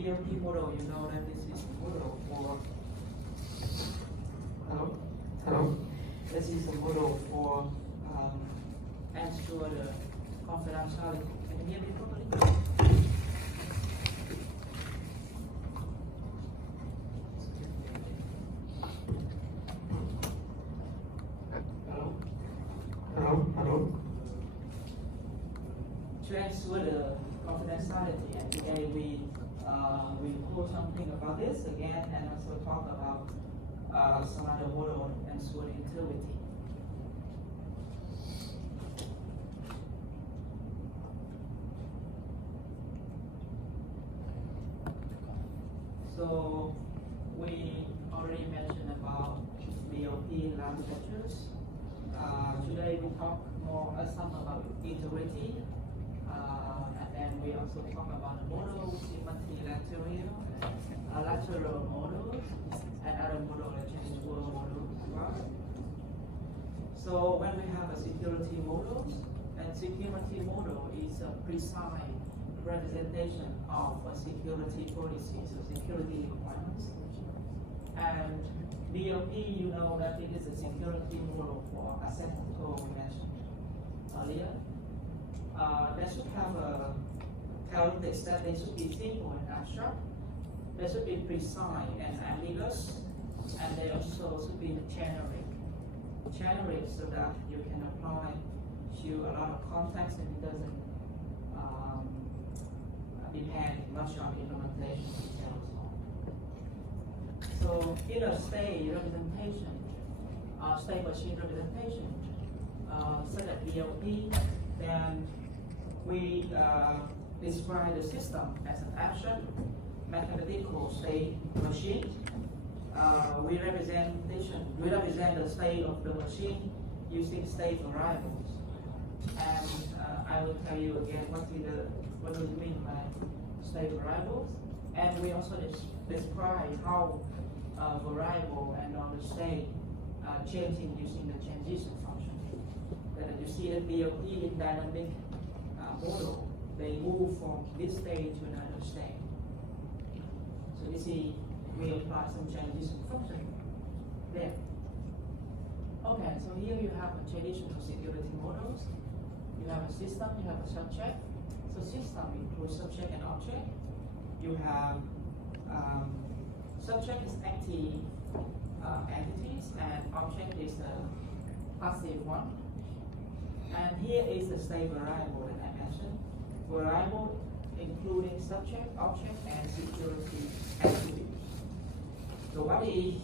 BLP model, you know that this is a model for hello. This is a model for ensure the confidentiality. Can you hear me properly? Hello. To ensure the confidentiality, and today we will something about this again, and also talk about some other model and ensure the integrity. So we already mentioned about BLP last lectures. Today we talk more some about integrity, and then we also talk about the models, lateral models, and other models like change world models as well. So when we have a security model, and security model is a precise representation of a security policy, so security requirements. And BLP, you know that it is a security model for asset control we mentioned earlier. They should have a characteristics that they should be simple and abstract. They should be precise and ambiguous, and they also should be generic. Generic so that you can apply to a lot of context and it doesn't depend much on implementation details. So in a state representation, state machine representation, such as BLP, then we describe the system as an abstract mathematical state machine. We represent the state of the machine using state variables. And I will tell you again what we mean by state variables. And we also describe how variable and on the state changing using the transition function. That you see the BLP in dynamic model, they move from this state to another state. So you see, we apply some transition function there. Okay, so here you have a traditional security models. You have a system, you have a subject. So system includes subject and object. You have subject is active entities, and object is the passive one. And here is the state variable that I mentioned. Variable including subject, object, and security attributes. So what is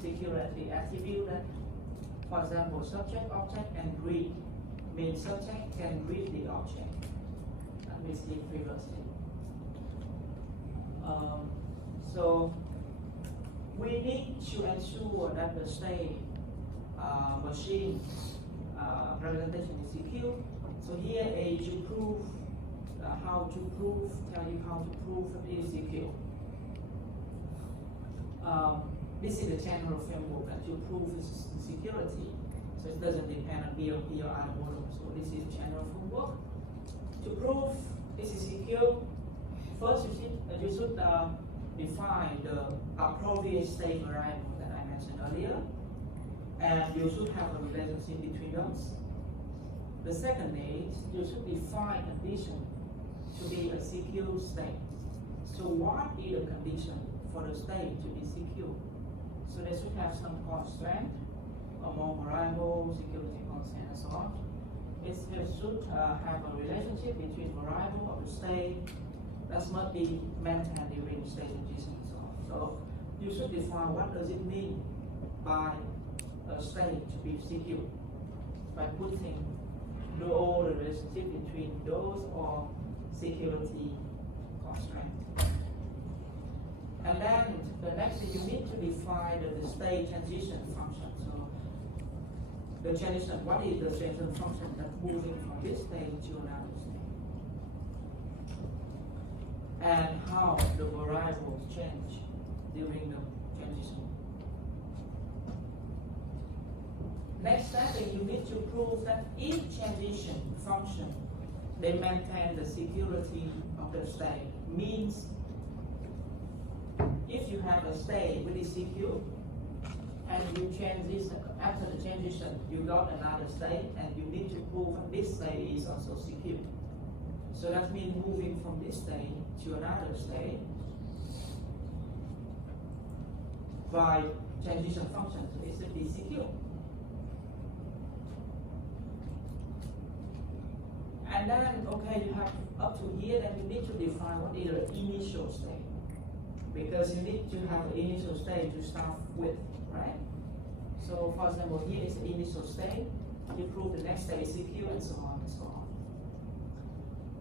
security attribute? For example, subject, object, and read means subject can read the object. That we see previously. So we need to ensure that the state machine representation is secure. So here is to prove tell you how to prove that it is secure. This is the general framework that you prove is security. So it doesn't depend on BLP or other models. So this is the general framework. To prove this is secure, first you should define the appropriate state variable that I mentioned earlier, and you should have a relationship between those. The second is you should define condition to be a secure state. So what is the condition for the state to be secure? So they should have some constraint among variables, security constraint, and so on. It should have a relationship between variable of the state that must be maintained during state transition and so on. So you should define what does it mean by a state to be secure by putting all the relationship between those or security constraints. And then the next thing you need to define the state transition function. So the transition, what is the transition function that's moving from this state to another state? And how the variables change during the transition. Next step is you need to prove that each transition function they maintain the security of the state. Means if you have a state with CQ, and you change this, after the transition, you got another state, and you need to prove that this state is also CQ. So that means moving from this state to another state by transition function, so it's a DCQ. And then, okay, you have up to here, then you need to define what is the initial state. Because you need to have an initial state to start with, right? So for example, here is the initial state, you prove the next state is CQ, and so on and so on.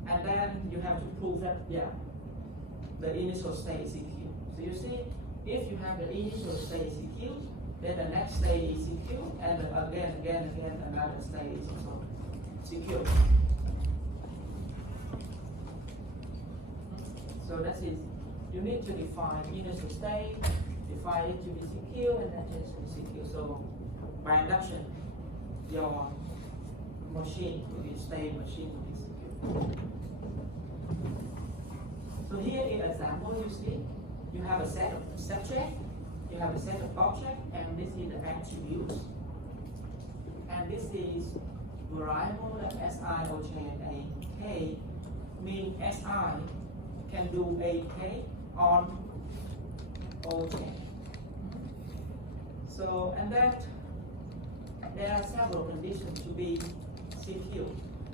And then you have to prove that, yeah, the initial state is CQ. So you see, if you have the initial state CQ, then the next state is CQ, and again, another state is also CQ. So that's it. You need to define initial state, define it to be CQ, and then change to CQ. So by induction, your machine will be state machine will be CQ. So here in example, you see, you have a set of subject, you have a set of object, and this is the attributes. And this is variable that SI, OJ, and AK, mean SI can do AK on OJ. So, and that there are several conditions to be CQ.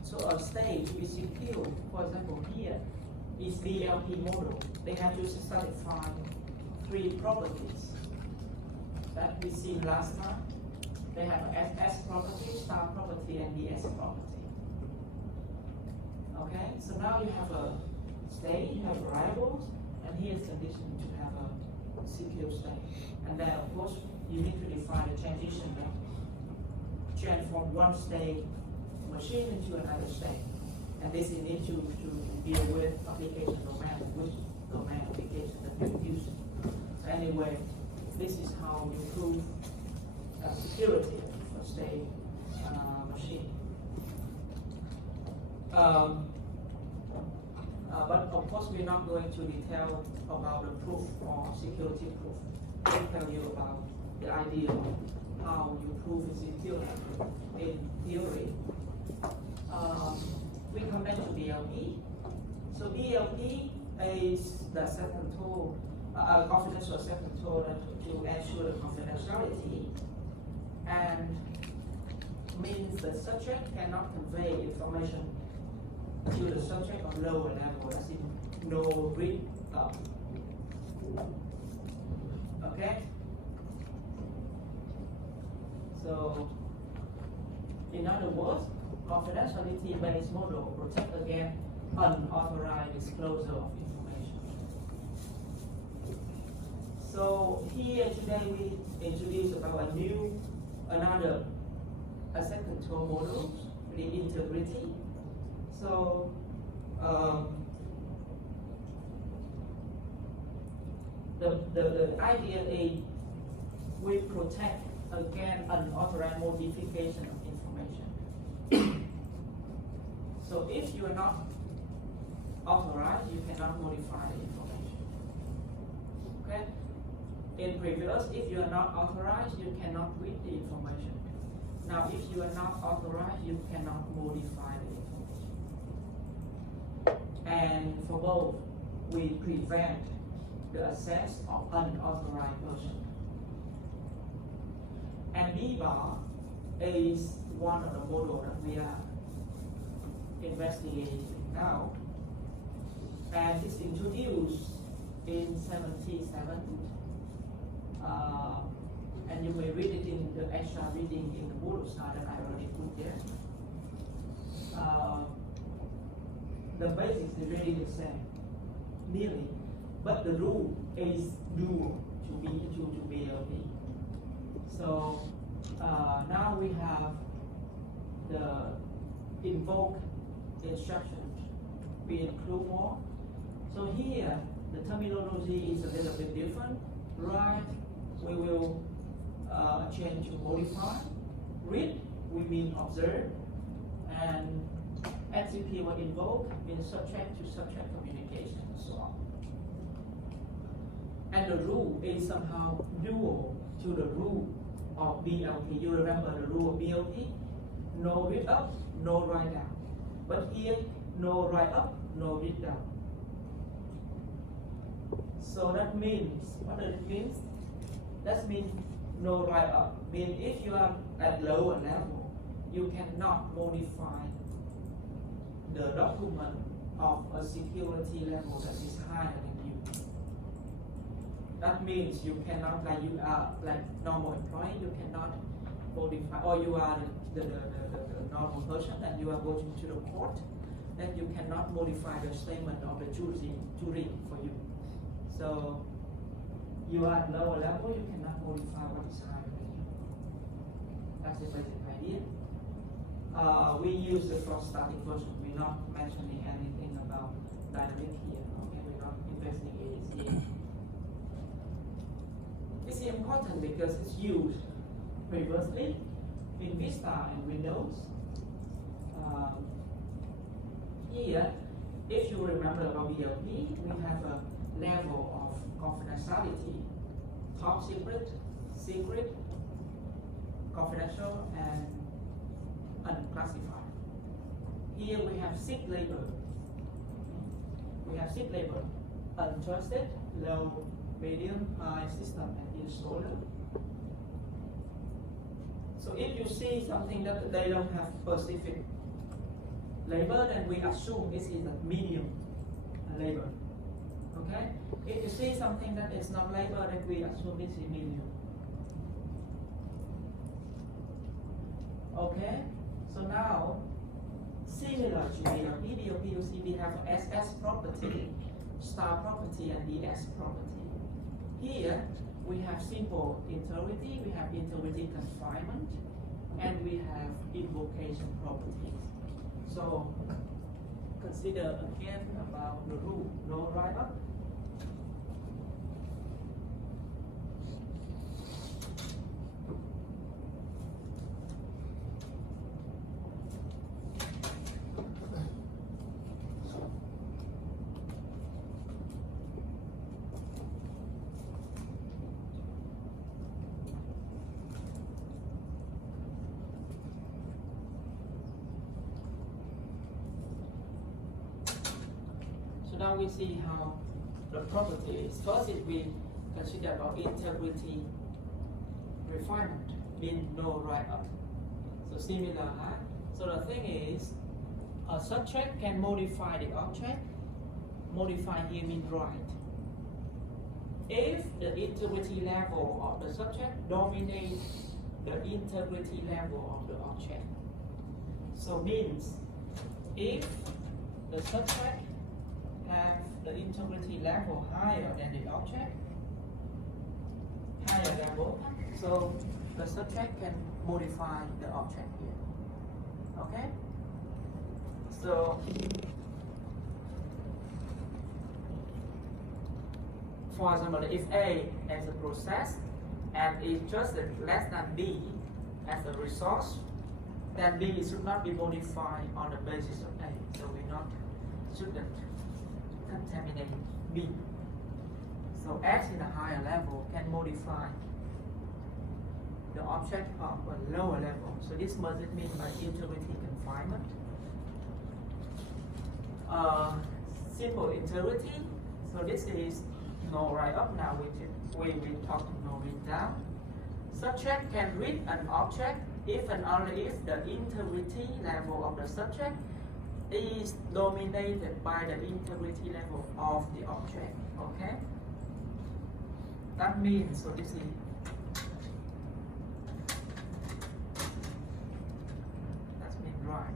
So a state to be CQ, for example here, is DLP model. They have to satisfy 3 properties that we seen last time. They have SS property, star property, and DS property. Okay, so now you have a state, you have variables, and here's condition to have a CQ state. And then of course you need to define the transition that change from one state machine into another state. And this you need to deal with application domain, which domain application that you use. So anyway, this is how you prove security for state machine. But of course, we're not going to detail about the proof or security proof. I'll tell you about the idea of how you prove security in theory. We come back to DLP. So DLP is the set control, confidential set control to ensure the confidentiality, and means the subject cannot convey information to the subject on lower level, as in no read up. Okay? So, in other words, confidentiality-based model protect against unauthorized disclosure of information. So here today we introduce about another asset control model, the integrity. So the idea is we protect against unauthorized modification of information. So if you are not authorized, you cannot modify the information. Okay? In previous, if you are not authorized, you cannot read the information. Now, if you are not authorized, you cannot modify the information. And for both, we prevent the access of unauthorized person. And DBAR is one of the models that we are investigating now. And it's introduced in 77. And you may read it in the extra reading in the model side that I already put there. The basics is really the same, nearly, but the rule is dual to BLP. So now we have the invoke instructions. We include more. So here the terminology is a little bit different. Right, we will change to modify. Read, we mean observe, and execute or invoke means subject to subject communication and so on. the rule is somehow dual to the rule of BLP. You remember the rule of BLP? No read up, no write down. But here, no write up, no read down. So that means, what does it mean? That means no write up. Means if you are at lower level, you cannot modify the document of a security level that is higher than you. That means you cannot, like you are like normal employee, you cannot modify, or you are the normal person and you are going to the court, then you cannot modify the statement of the jury for you. So you are at lower level, you cannot modify what is higher than you. That's the basic idea. We use the for static version. We're not mentioning anything about dynamic here. Okay, we're not investigating it here. It's important because it's used previously in Vista and Windows. Here, if you remember about BLP, we have a level of confidentiality: top secret, secret, confidential, and unclassified. Here we have 6 labels. We have 6 labels: untrusted, low, medium, high, system, and installer. So if you see something that they don't have specific label, then we assume this is a medium label. Okay? If you see something that is not labeled, then we assume this is medium. Okay? So now, similar to BLP, you see we have SS property, star property, and DS property. Here, we have simple integrity, we have integrity confinement, and we have invocation properties. So, consider again about the rule, no write up. Now we see how the property is. First, if we consider about integrity refinement, mean no write up. So similar, huh? So the thing is, a subject can modify the object. Modify here means write. If the integrity level of the subject dominates the integrity level of the object. So means if the subject have the integrity level higher than the object, higher level, so the subject can modify the object here. Okay? So, for example, if A as a process and is just less than B as a resource, then B should not be modified on the basis of A. So we shouldn't contaminate B. So X in a higher level can modify the object of a lower level. So this must mean by integrity confinement. Simple integrity. So this is no write up. Now we talk no read down. Subject can read an object if and only if the integrity level of the subject is dominated by the integrity level of the object. Okay? That means, so this is right.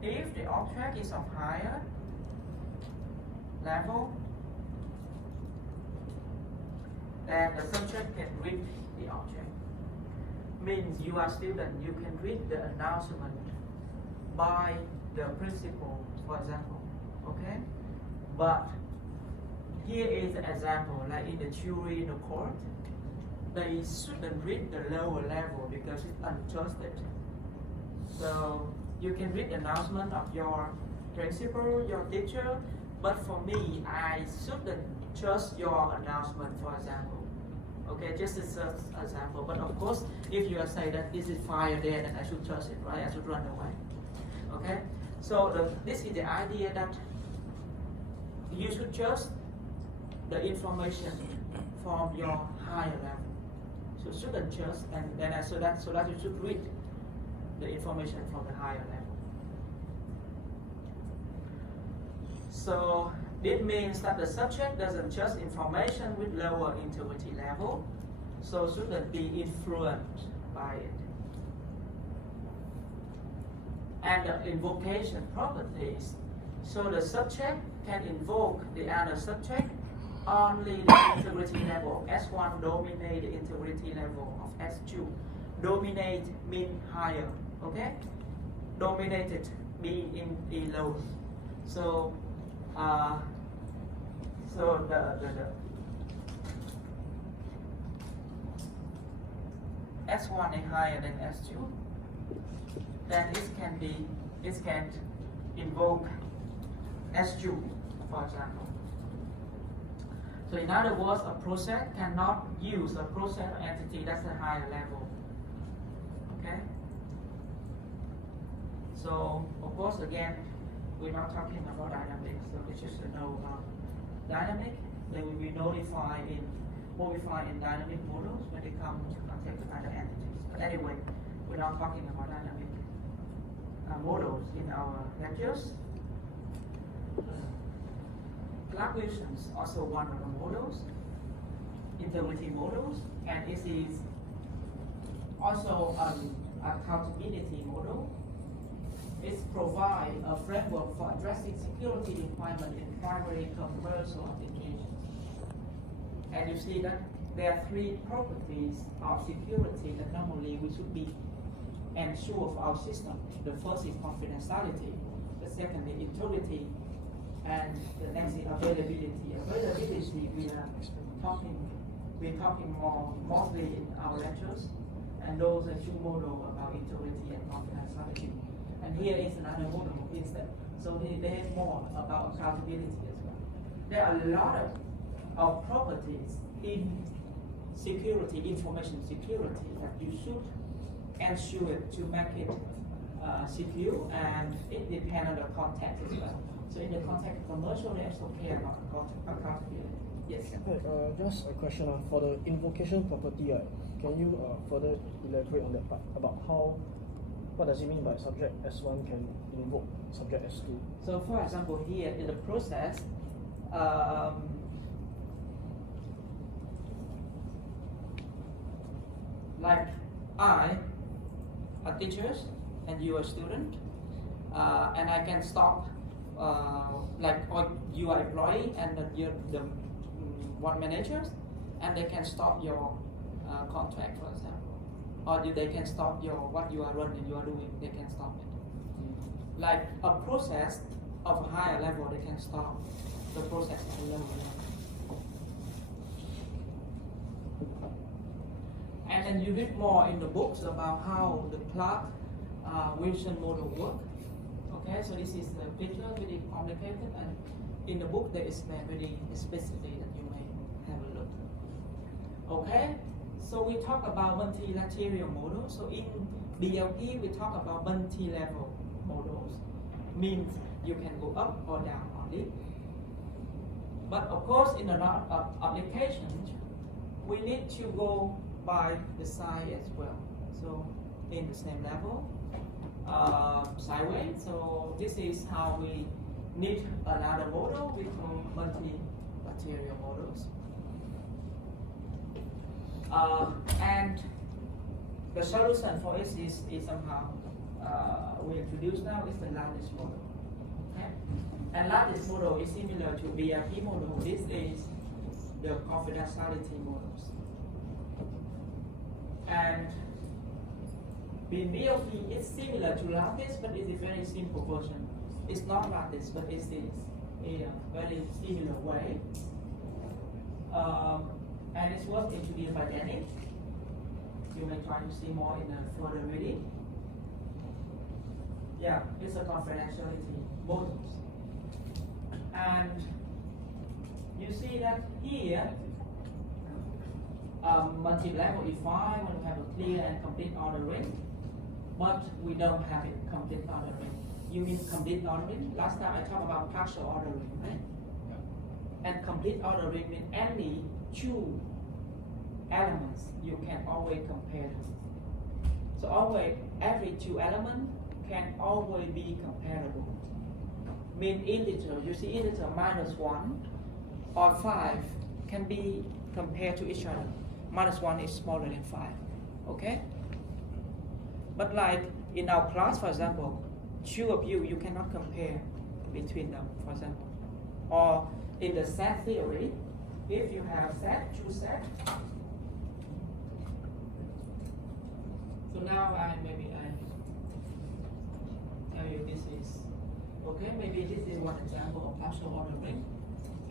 If the object is of higher level, then the subject can read the object. Means you are student, you can read the announcement by the principal, for example. Okay? But here is an example, like in the jury in the court, they shouldn't read the lower level because it's untrusted. So you can read the announcement of your principal, your teacher, but for me, I shouldn't trust your announcement, for example. Okay, just as an example. But of course, if you are saying that this is fire there, then I should trust it, right? I should run away. Okay, so this is the idea that you should trust the information from your higher level. So you shouldn't trust, and then so that you should read the information from the higher level. So this means that the subject doesn't trust information with lower integrity level, so shouldn't be influenced by it. And the invocation properties, so the subject can invoke the other subject only the integrity level of S1 dominate the integrity level of S2. Dominate mean higher, okay? Dominated mean in low. So the S1 is higher than S2, then it can invoke S2, for example. So in other words, a process cannot use a process entity that's a higher level. Okay? So of course again, we're not talking about dynamics, so it's just to know about dynamic. They will be modified in dynamic models when they come to contact with other entities. But anyway, we're not talking about dynamic models in our lectures. Clark-Wilson is also one of the models, integrity models, and it is also an accountability model. It provides a framework for addressing security requirements in primary commercial applications. And you see that there are three properties of security that normally we should be ensure for our system. The first is confidentiality, the second is integrity, and the next is availability. Availability we're talking mostly in our lectures, and those are two models about integrity and confidentiality. And here is another model instead. So they have more about accountability as well. There are a lot of properties in security, information security, that you should ensure to make it secure, and it depends on the context as well. So in the context of commercial, they also care about accountability. Yes. Just a question for the invocation property. Can you further elaborate on that part about what does it mean by subject S1 can invoke subject S2? So for example, here in the process, like I, a teacher, and you a student, and I can stop, or you are employee and you're the one manager, and they can stop your contract, for example. Or they can stop what you are running, you are doing, they can stop it. Like a process of a higher level, they can stop the process at a lower level. And then you read more in the books about how the Clark-Wilson model work. Okay, so this is the picture, very complicated, and in the book they explain very specifically that you may have a look. Okay, so we talk about multilateral models. So in DLP we talk about multi-level models. Means you can go up or down only. But of course in a lot of applications we need to go by the side as well. So in the same level, sideways. So this is how we need another model we call multi-material models. And the solution for it is somehow we introduce now is the lattice model. Okay? And lattice model is similar to BRP model. This is the confidentiality models. And in BLP, it's similar to lattice, but it's a very simple version. It's not lattice, but it's in a very similar way. And it was introduced by Danny. You may try to see more in a further reading. Yeah, it's a confidentiality models. And you see that here, multi-level is fine when we have a clear and complete ordering, but we don't have it complete ordering. You mean complete ordering? Last time I talked about partial ordering, right? And complete ordering means any two elements you can always compare them. So always every two elements can always be comparable. Mean integer, you see integer -1 or 5 can be compared to each other. -1 is smaller than 5, okay? But like in our class, for example, two of you cannot compare between them, for example. Or in the set theory, if you have two sets, so now maybe I tell you this is, okay, maybe this is one example of partial ordering.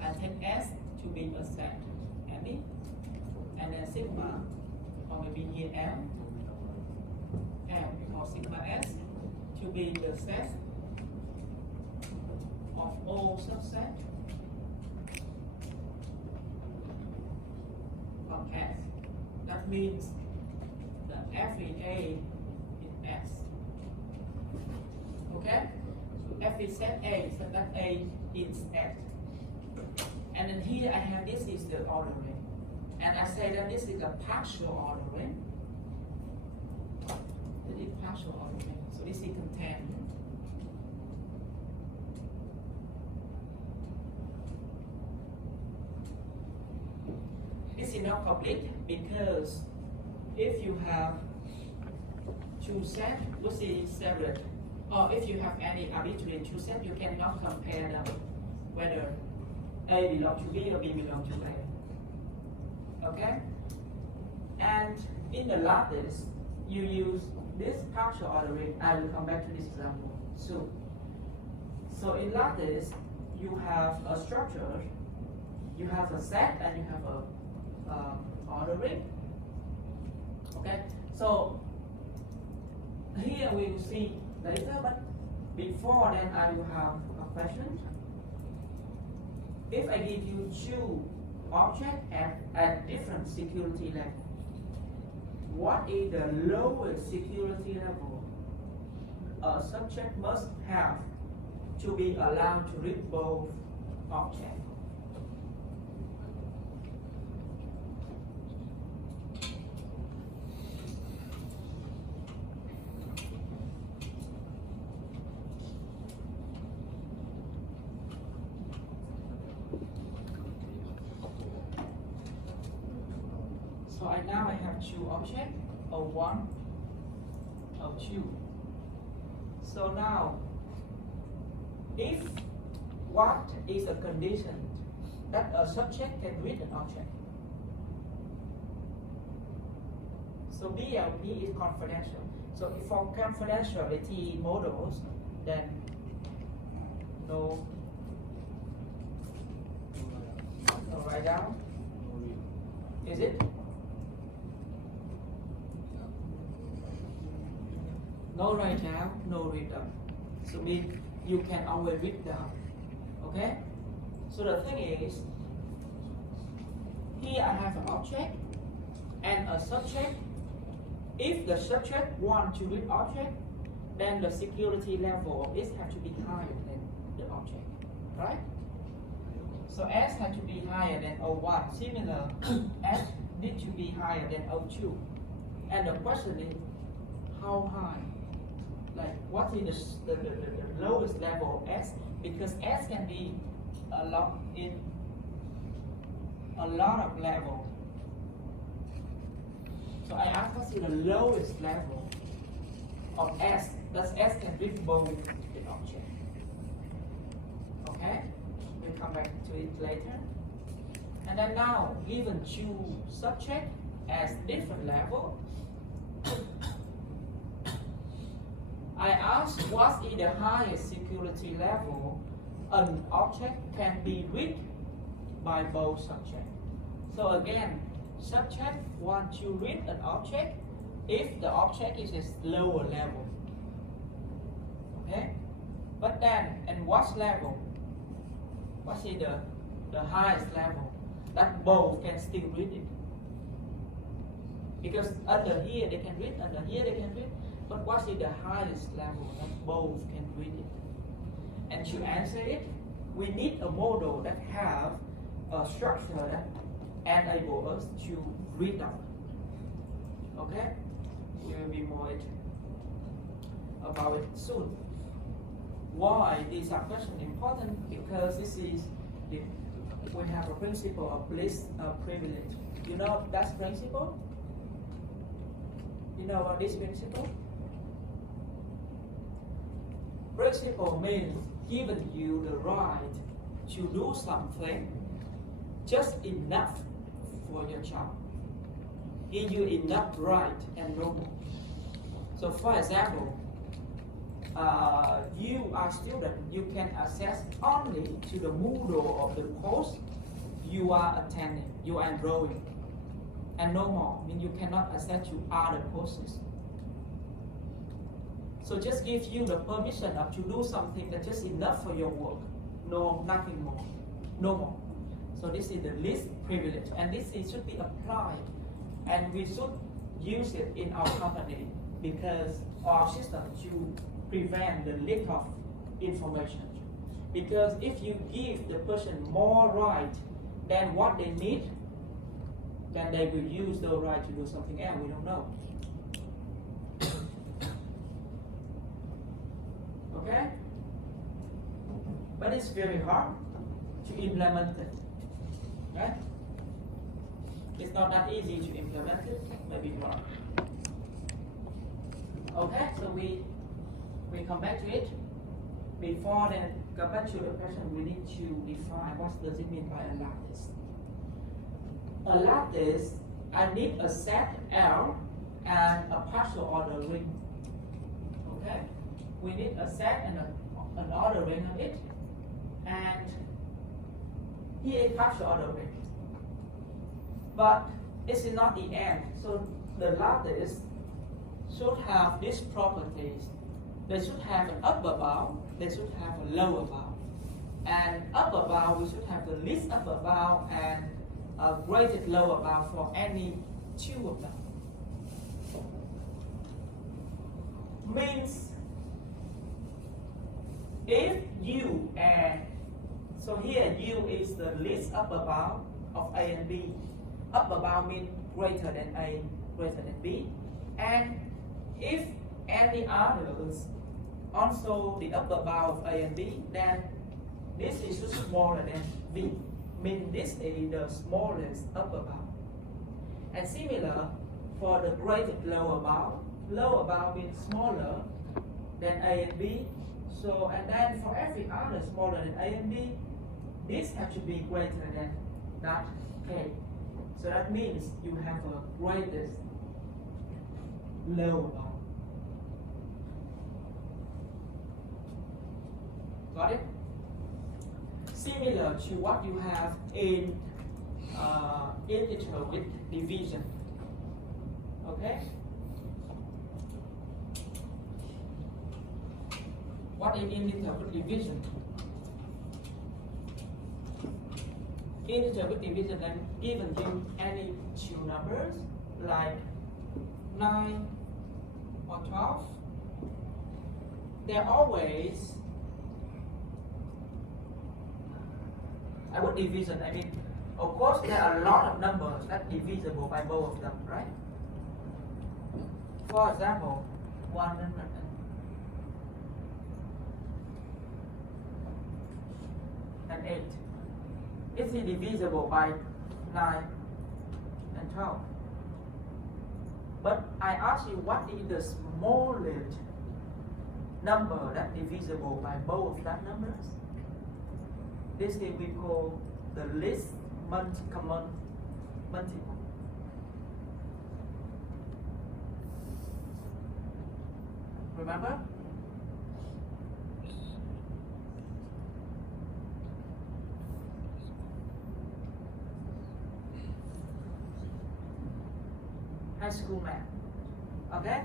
I take S to be a set, any, and then sigma, or maybe here M or sigma S to be the set of all subset of S. That means that every A is S. Okay? So every set A, so that A is S. And then here I have this is the ordering. And I say that this is a partial ordering. This is partial ordering. So this is contained. This is not complete because if you have two sets, which is separate, or if you have any arbitrary two sets, you cannot compare them whether A belongs to B or B belongs to A. Okay? And in the lattice, you use this partial ordering. I will come back to this example soon. So in lattice, you have a structure, you have a set, and you have a ordering. Okay? So here we will see later, but before then I will have a question. If I give you two objects at different security level, what is the lowest security level a subject must have to be allowed to read both objects? So now I have two objects, O1, O2. So now, if what is a condition that a subject can read an object? So BLP is confidential. So for confidentiality models, then no write down. Is it? No write down, no read down. So mean you can always read down. Okay? So the thing is, here I have an object and a subject. If the subject wants to read object, then the security level of this has to be higher than the object. Right? So S has to be higher than O1. Similar, S needs to be higher than O2. And the question is, how high? Like, what is the lowest level of S? Because S can be a lot of level. So I ask what's the lowest level of S? Does S can read both the object? Okay? We'll come back to it later. And then now, given two subjects as different level, I ask what is the highest security level an object can be read by both subjects. So again, subject want to read an object if the object is a lower level. Okay? But then, at what level? what is the highest level that both can still read it? Because under here they can read, under here they can read, but what is the highest level that both can read it? And to answer it, we need a model that have a structure that enable us to read out. Okay? We will be more about it soon. Why these are questions important? Because this is we have a principle of least privilege. You know that principle? You know about this principle? Principle means giving you the right to do something just enough for your child. Give you enough right and no more. So for example, you are student, you can access only to the Moodle of the course you are attending, you are enrolling, and no more. I mean you cannot access to other courses. So just give you the permission of to do something that's just enough for your work. No, nothing more. No more. So this is the least privilege, and this should be applied, and we should use it in our company because our system to prevent the leak of information. Because if you give the person more right than what they need, then they will use the right to do something else. We don't know. Okay? But it's very hard to implement it. Right? It's not that easy to implement it, maybe not. Okay, so we come back to it. Before then, come back to the question, we need to define what does it mean by a lattice. A lattice, I need a set L and a partial order ring. Okay? We need a set and an order ring of it, and here is partial order ring. But this is not the end. So the lattice should have these properties. They should have an upper bound, they should have a lower bound. And upper bound, we should have the least upper bound and a greatest lower bound for any two of them. Means if U and so here U is the least upper bound of A and B. Upper bound means greater than A, greater than B. And if any others also the upper bound of A and B, then this is smaller than B. Means this is the smallest upper bound. And similar for the greatest lower bound means smaller than A and B. So, and then for every other smaller than A and B, this has to be greater than that K. So that means you have a greatest lower bound. Got it? Similar to what you have in integer with division. Okay? What is integer with division? Integer with division, I'm given you any two numbers like 9 or 12. They're always, I would division, I mean, of course there are a lot of numbers that divisible by both of them, right? For example, 108. Is it divisible by 9 and 12? But I ask you, what is the smallest number that divisible by both of that numbers? This thing we call the least common multiple. Remember? High school math. Okay?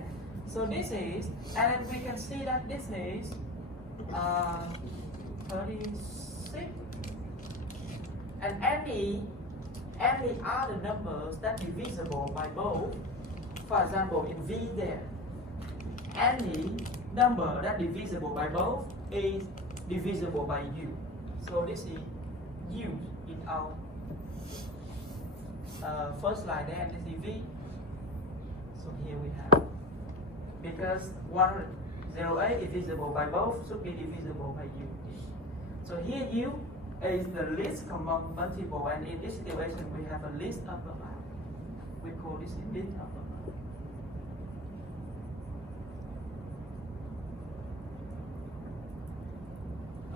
So this is, and then we can see that this is 36 And any other numbers that divisible by both, for example in V there, any number that divisible by both is divisible by U. So this is U in our first line there, and this is V. So here we have, because 108 is divisible by both, should be divisible by U. So here U is the least common multiple, and in this situation we have a least upper bound. We call this least upper bound.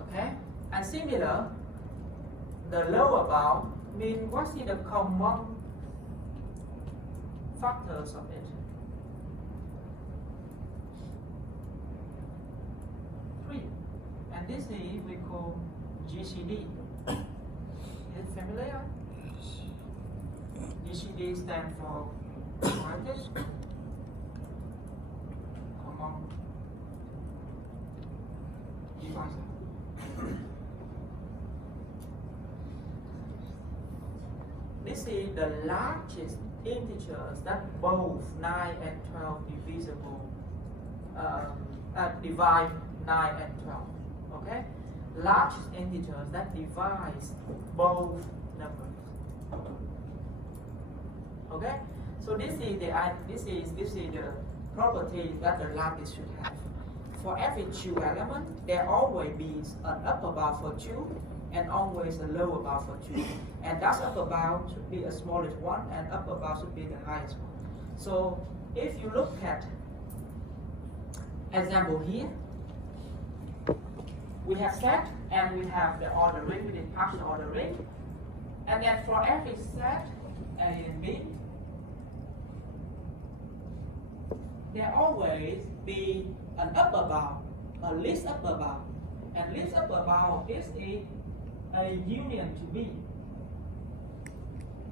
Okay, and similar, the lower bound means what is the common factors of it? 3. And this is we call GCD. Is it familiar? GCD stands for greatest common divisor. This is the largest integers that both 9 and 12 divisible, divide 9 and 12. Okay? Largest integers that divides both numbers. Okay? So this is the property that the lattice should have. For every 2 element, there always be an upper bound for 2 and always a lower bound for 2. And that upper bound should be the smallest one, and upper bound should be the highest one. So if you look at example here, we have set and we have the ordering, we did partial ordering. And then for every set A and B, there always be an upper bound, a least upper bound. And least upper bound is a union to B.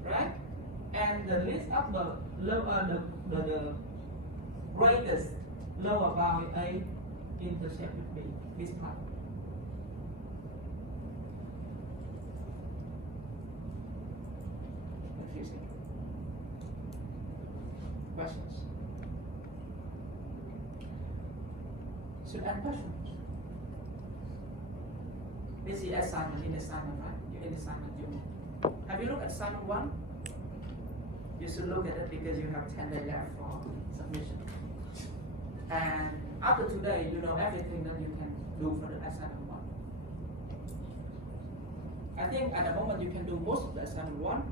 Right? And the least upper, the greatest lower bound is A intersect with B, this part. Confusing. Questions? Should add questions. This is assignment in assignment, right? You're in assignment unit. Have you looked at assignment 1? You should look at it because you have 10 days left for submission. And after today, you know everything that you can do for the assignment 1. I think at the moment you can do most of the assignment 1,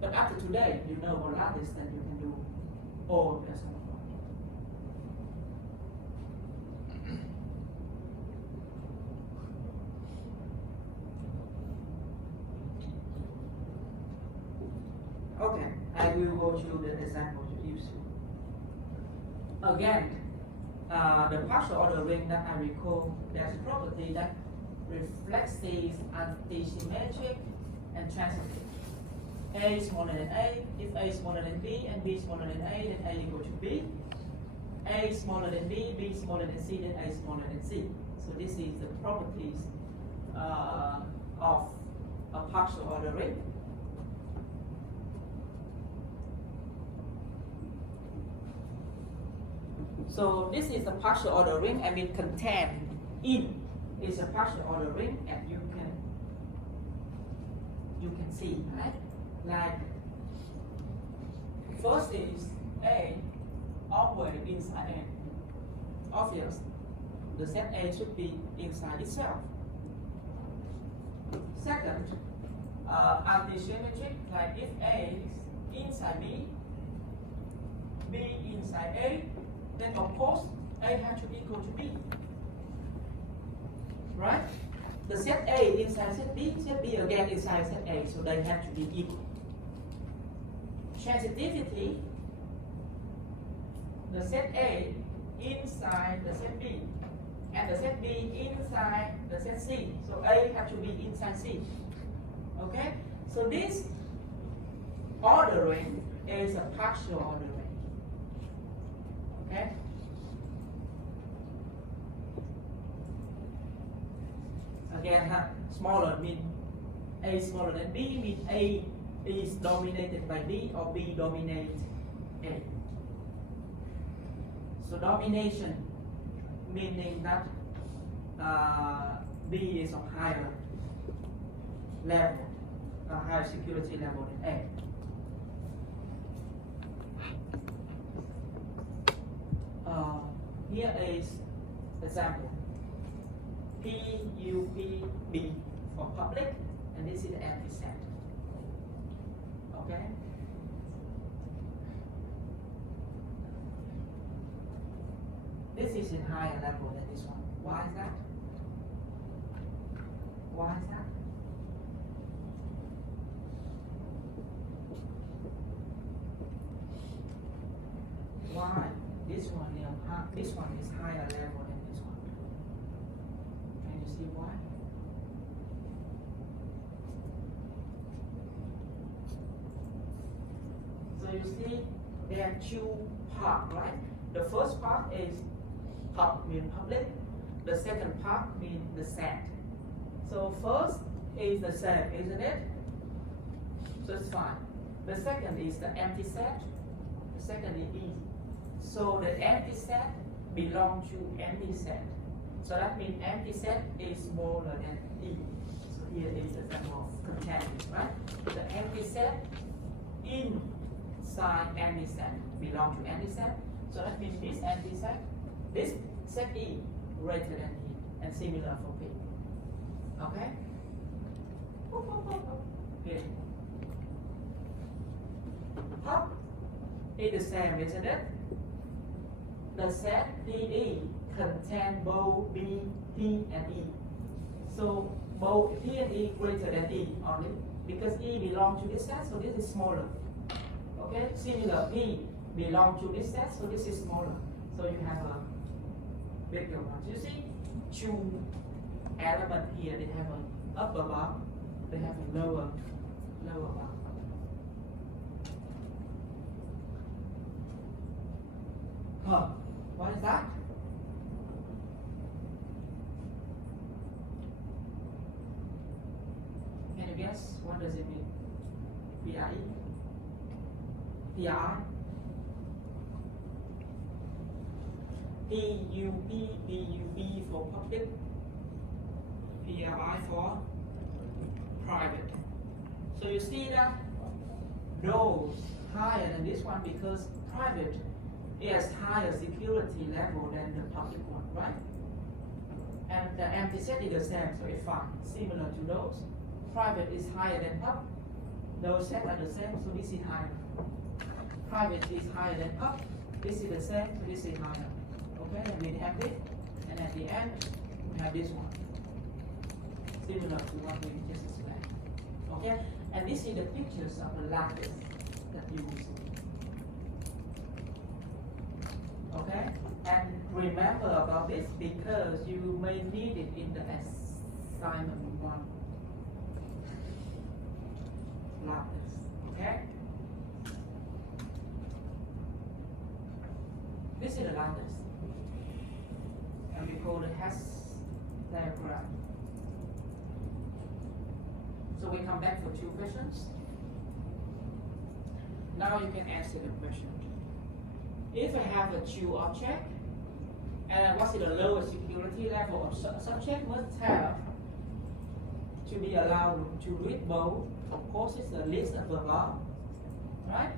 but after today, you know a lot is that you can do all of the assignment 1. Okay, I will go through the examples you use. Again, the partial ordering that I recall, there's a property that reflexive, antisymmetric, and transitive. A is smaller than A. If A is smaller than B and B is smaller than A, then A equal to B. A is smaller than B, B is smaller than C, then A is smaller than C. So this is the properties of a partial ordering. So this is a partial ordering, and it contains in is a partial ordering, and you can see, right? Like first is A always inside A. Obvious. The set A should be inside itself. Second, antisymmetric, like if A is inside B, B inside A, then of course A has to equal to B. Right? The set A inside set B again inside set A, so they have to be equal. Transitivity, the set A inside the set B, and the set B inside the set C. So A has to be inside C. Okay? So this ordering is a partial ordering. Okay? Again, smaller mean A smaller than B means A is dominated by B or B dominates A. So domination meaning that B is on higher level, a higher security level than A. Here is example. P, U, P, B for public, and this is the empty set. Okay? This is in higher level than this one. Why is that? Why is that? Why? This one is higher level than this one. Can you see why? So you see there are two parts, right? The first part is pub means public. The second part means the set. So first is the set, isn't it? So it's fine. The second is the empty set. The second is E. So the empty set belongs to empty set. So that means empty set is smaller than E. So here is the example of containment, right? The empty set inside empty set belongs to empty set. So that means this empty set, this set E greater than E, and similar for P. Okay? Okay. Pub is the same, isn't it? The set PE contains both B, P, and E. So both P and E greater than E only, because E belongs to this set, so this is smaller. Okay, similar, P belongs to this set, so this is smaller. So you have a bigger one. You see, two elements here, they have an upper bound, they have a lower bound. Huh, what is that? Can you guess what does it mean? PRE? PRI? PUP, PUB for public, PRI for private. So you see that those higher than this one because private is higher security level than the public one, right? And the empty set is the same, so it's fine. Similar to those. Private is higher than pub. Those sets are the same, so this is higher. Private is higher than pub. This is the same, so this is higher. Okay, and we have this, and at the end we have this one. Similar to what we just explained. Okay, and this is the pictures of the lattice that you will see. Okay, and remember about this because you may need it in the assignment one. Lattice. Okay. This is the lattice, and we call it Hess diagram. So we come back for two questions. Now you can answer the question. If I have a two object, and what is the lowest security level of subject must have to be allowed to read both? Of course, it's a list up above, right?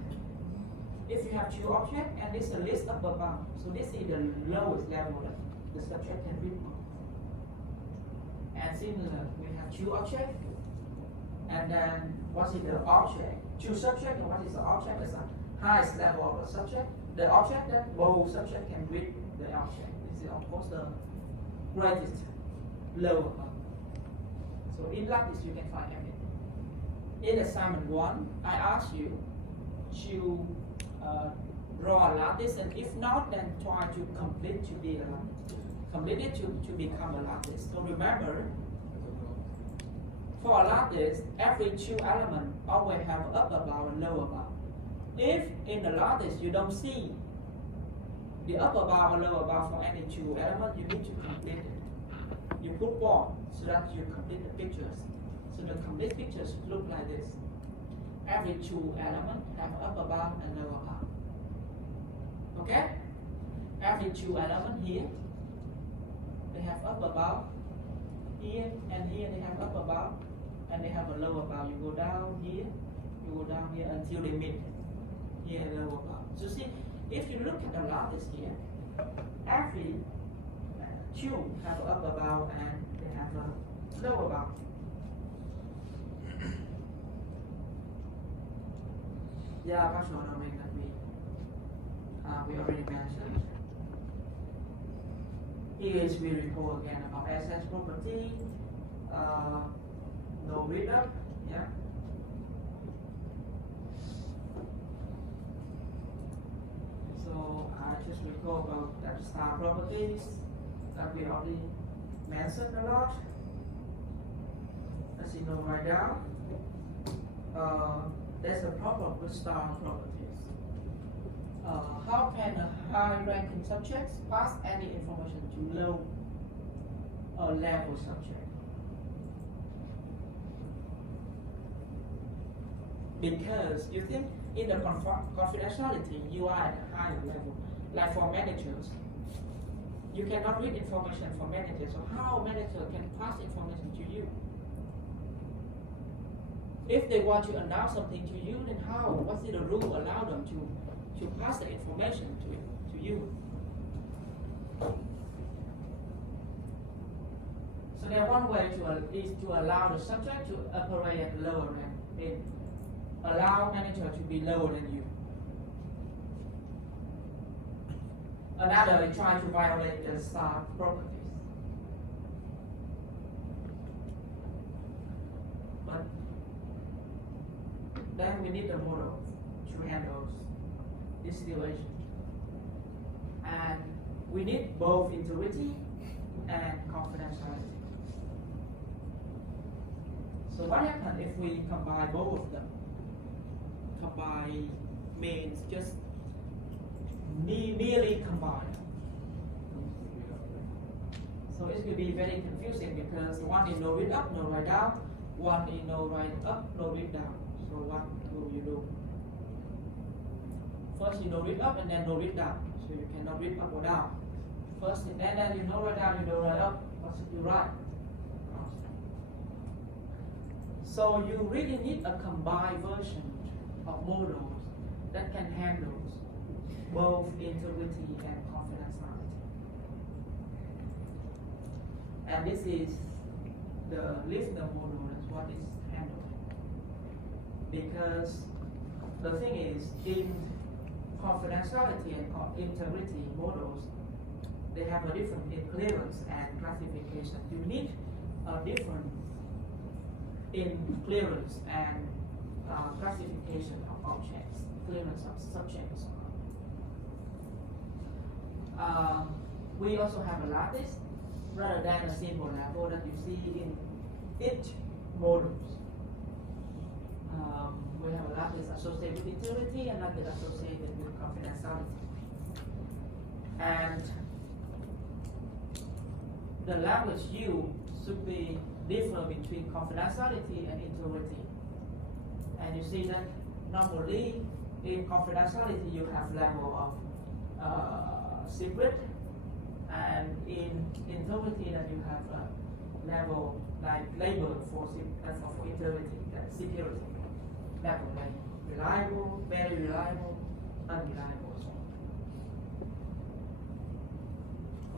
If you have two objects and this is a list up above, so this is the lowest level that the subject can read both. And similar, we have two objects, and then what is the object? Two subjects, and what is the object? It's the highest level of the subject. The object that both subjects can read the object. This is of course the greatest lower one. So in lattice you can find everything. In assignment 1, I asked you to draw a lattice, and if not, then try to complete to be a lattice. Complete it to become a lattice. So remember, for a lattice, every two elements always have upper bound and lower bound. If in the lattice you don't see the upper bound or lower bound for any two elements, you need to complete it. You put one so that you complete the pictures. So the complete picture should look like this. Every two elements have upper bound and lower bound. Okay? Every two elements here, they have upper bound. Here and here they have upper bound, and they have a lower bound. You go down here, you go down here until they meet. Here lower bound. So see, if you look at the lattice here, every two have an upper bound and they have a lower bound. Yeah, partial domain that we already mentioned. Here is we recall again about SS property, no read up, yeah. So I just recall about that star properties that we already mentioned a lot. As you know right now, there's a problem with star properties. How can a high-ranking subject pass any information to low or level subject? Because you think in the confidentiality you are at a higher level, like for managers, you cannot read information from managers. So how manager can pass information to you? If they want to announce something to you, then how? What's the rule allow them to pass the information to you? So there one way is to allow the subject to operate at lower rank. Mean allow manager to be lower than you. Another is try to violate the star properties. But then we need a model to handle this situation. And we need both integrity and confidentiality. So what happens if we combine both of them? Combine means just nearly combine. So it will be very confusing because one is no read up, no write down, one is no write up, no read down. So what will you do? First you no read up and then no read down. So you cannot read up or down. First and then you no write down, you no write up. What should you write? So you really need a combined version of models that can handle both integrity and confidentiality. And this is the Lifter model, that's what is handled. Because the thing is, in confidentiality and integrity models, they have a different in clearance and classification. You need a different in clearance and classification of objects, clearance of subjects. We also have a lattice rather than a simple level that you see in each models. We have a lattice associated with integrity and lattice associated with confidentiality. And the language used should be different between confidentiality and integrity. And you see that normally in confidentiality you have level of secret, and in integrity that you have a level like label for integrity, that security level, like reliable, very reliable, unreliable, so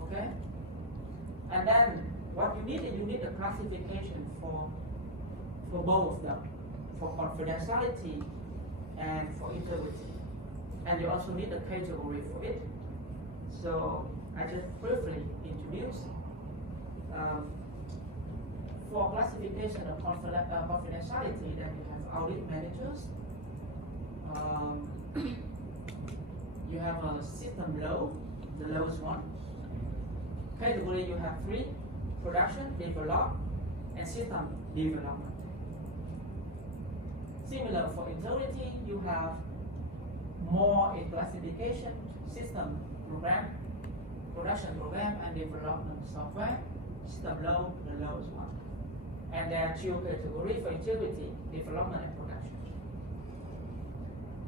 on. Okay? And then what you need is you need a classification for both of them, for confidentiality and for integrity. And you also need a category for it. So I just briefly introduce. For classification of confidentiality, then you have audit managers. You have a system low, the lowest one. Category you have three: production, develop, and system development. Similar for integrity, you have more in classification: system program, production program, and development software. System low, the lowest one. and there are two categories for integrity, development, and production.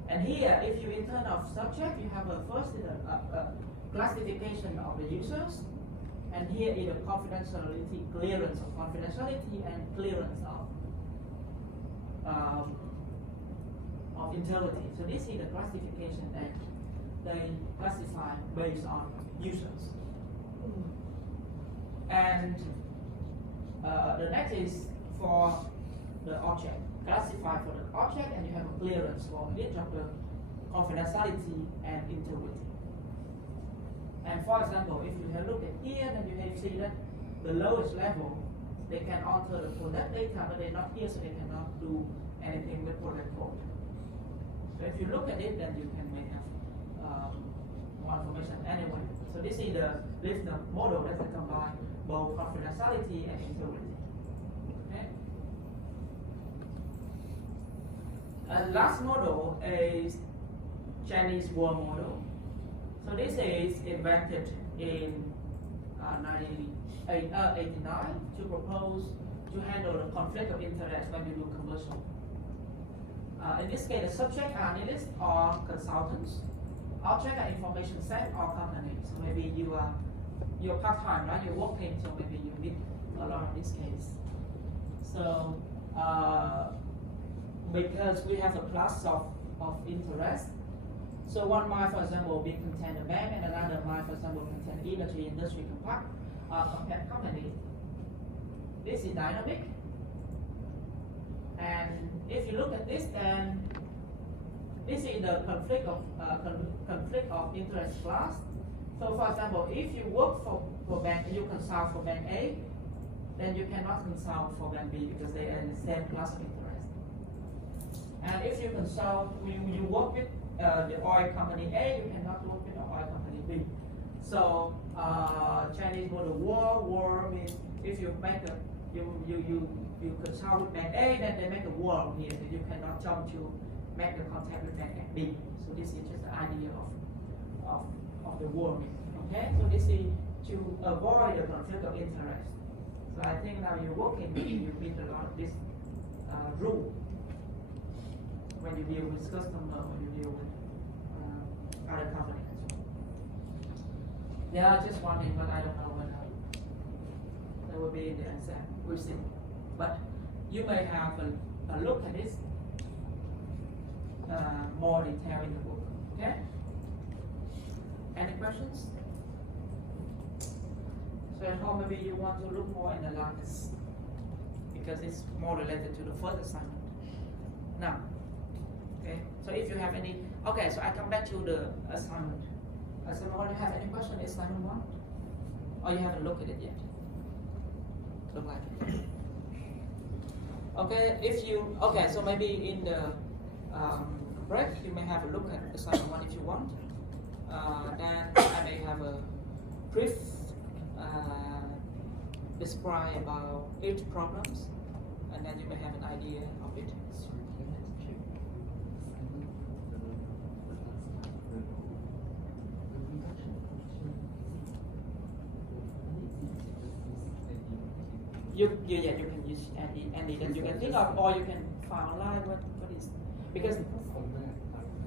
And here, if you in terms of subject, you have a first a classification of the users, and here is the confidentiality, clearance of confidentiality, and clearance of integrity. So this is the classification that they classify based on users. And the next is for the object. Classify for the object, and you have a clearance for each of the confidentiality and integrity. And for example, if you have looked at here, then you have seen that the lowest level, they can alter the product data, but they're not here, so they cannot do anything with product code. So if you look at it, then you can make more information anyway. So this is the model that can combine both confidentiality and integrity. Okay. And last model is Chinese wall model. So this is invented in 1989 to propose to handle the conflict of interest when you do commercial. In this case, the subject are analysts or consultants. Object are information set or company. So maybe you're part-time, right? You're working, so maybe you need a lot of this case. So because we have a class of interest, so one mile, for example, will contain a bank, and another mile, for example, will contain energy industry company. This is dynamic. And if you look at this, then this is the conflict of interest class. So for example, if you work for bank, you consult for bank A, then you cannot consult for bank B because they are in the same class of interest. And if you consult, you work with the oil company A, you cannot work with the oil company B. So Chinese model war means if you make a you consult with bank A, then they make a wall here, so you cannot jump to make the contact with bank B. So this is just the idea of the war. Okay, so this is to avoid the conflict of interest. So I think now you're working, you meet a lot of this rule when you deal with customer, when you deal with other companies. Yeah, just wondering, but I don't know when that will be in the exam. We'll see. But you may have a look at this more detail in the book. Okay? Any questions? So at home maybe you want to look more in the last because it's more related to the first assignment. Now, okay. So if you have any, okay. So I come back to the assignment. Assignment 1, you have any question? Assignment 1, or you haven't looked at it yet? Look like it. Okay. If you so maybe in the break you may have a look at assignment 1 if you want. Then I may have a brief describe about each problems, and then you may have an idea of it. You can use any that you can think of, or you can find online what is because